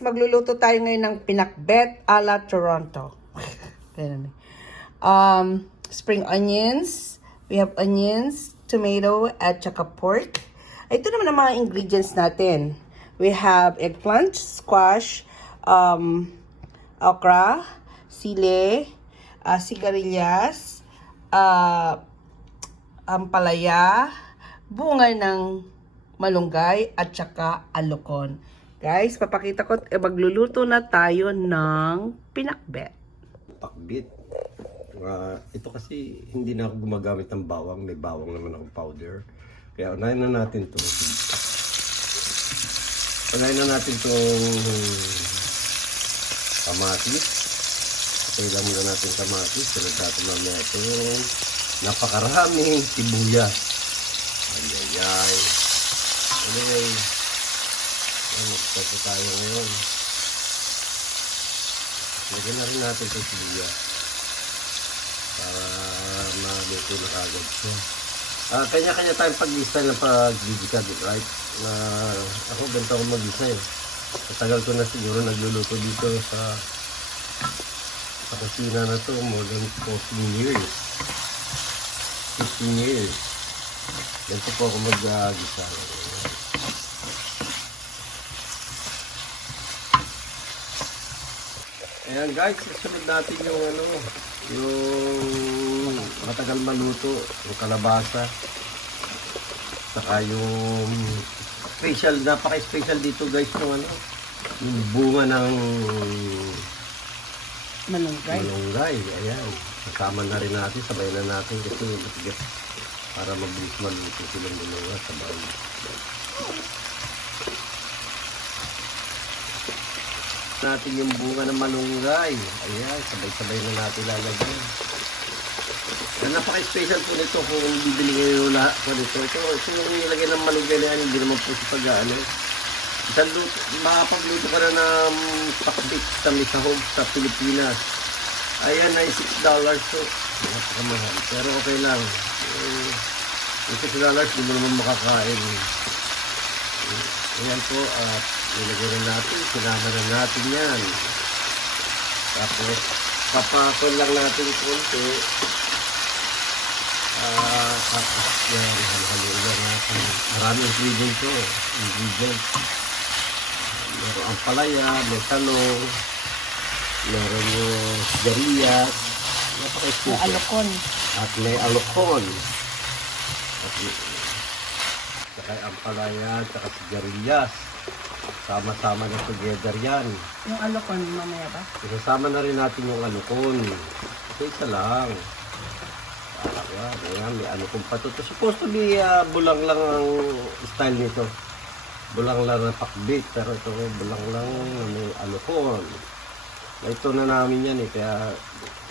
Magluluto tayo ngayon ng pinakbet a la Toronto. Um, spring onions. We have onions, tomato, at saka pork. Ito naman ang mga ingredients natin. We have eggplant, squash, um, okra, sile, uh, sigarilyas, uh, ampalaya, bunga ng malunggay, at saka alokon. Guys, papakita ko, eh, magluluto na tayo ng pinakbet. pakbit. Ah, ito kasi hindi na ako gumagamit ng bawang. May bawang naman akong powder. Kaya unahin na natin to. Unahin na natin tong kamatis. Okay lang muna natin kamatis. Sunod natin mamaya itong napakaraming sibuyas. Ay, ay, ay. Anyway, ano, magpapit tayo ngayon. Lagyan na rin natin ito sibuyas para maluto na kagad siya. Ah, kanya-kanya tayong pag-style ng pag-gigikad, right? Na ako ganito ako mag-isa eh. Matagal ko na siguro nagluluto dito sa sa kusina na to more than 14 years. 15 years. Ganito po ako mag-gisa. Ayan guys, susunod natin yung ano, yung matagal maluto, yung kalabasa. Saka yung special, napaka-special dito guys yung ano, yung bunga ng Malunggay. malunggay. Ayan, kasama na rin natin, sabay na natin kasi para mabilis maluto silang dalawa sabay. Natin yung bunga ng malunggay. Ayan, sabay-sabay na natin lalagyan. Napaka-special po nito kung bibili kayo lahat po nito. Ito, ito yung nilagay ng malunggay na yan, hindi naman po sa pag-ano. Isang luto, makapagluto ka na ng pakbit sa misahog sa Pilipinas. Ayan na yung $6 po. Napakamahal. Pero okay lang. Eh, yung $6 hindi mo naman makakain. Ayan po, at nilagay na natin, sinama na natin yan. Tapos, papakon lang natin konti. Ah, tapos yan, halo-halo lang natin. Maraming ingredients to, ingredients. Meron ang palaya, may talong, meron yung sigarilyas, Yung napaka-special. alokon. At may alokon. At saka ang palaya, saka sigarilyas. Sama-sama na together yan. Yung alokon, mamaya ba? Isasama na rin natin yung alukon. Ito isa lang. Ah, yan, ayan, may alukon pa to. Supposed to be ah, bulang lang ang style nito. Bulang lang na pakbit, pero ito bulang lang na may alukon. Ito na namin yan eh, kaya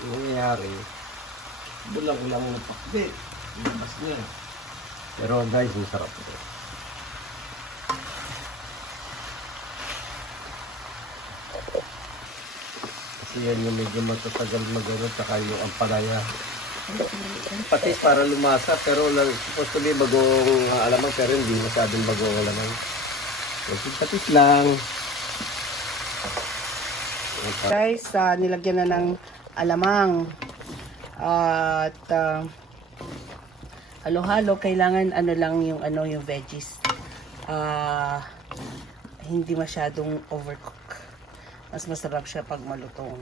nangyayari, bulang lang na pakbit. Labas niya. Pero guys, masarap ito. Yan yung medyo matatagal magano tsaka yung ampalaya. Patis para lumasa pero la- supposed to be bagong uh, alamang pero hindi masyadong bagong alamang. Patis patis lang. Guys, ah, nilagyan na ng alamang. at ah, halo-halo, kailangan ano lang yung ano yung veggies. Ah, hindi masyadong overcook. Mas masarap siya pag malutong.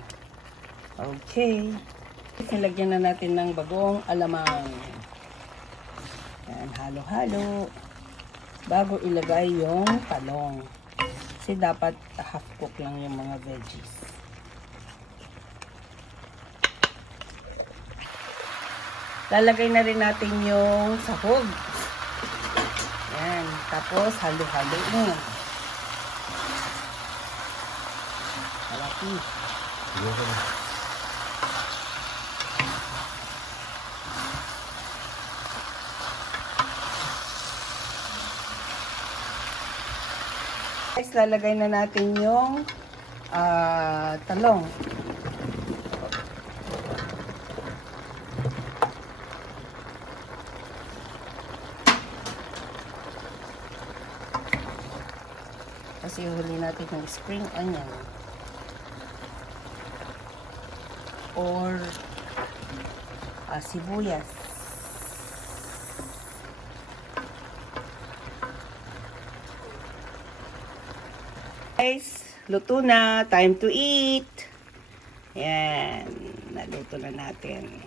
Okay. Nilagyan na natin ng bagong alamang. Yan, halo-halo. Bago ilagay yung talong. Kasi dapat half cook lang yung mga veggies. Lalagay na rin natin yung sahog. Yan. Tapos, halo-halo mo. Malaki. Guys, lalagay na natin yung ah, talong. Tapos ihuli natin ng spring onion. Or ah, sibuyas. Guys, luto na. Time to eat. Yan. Naluto na natin.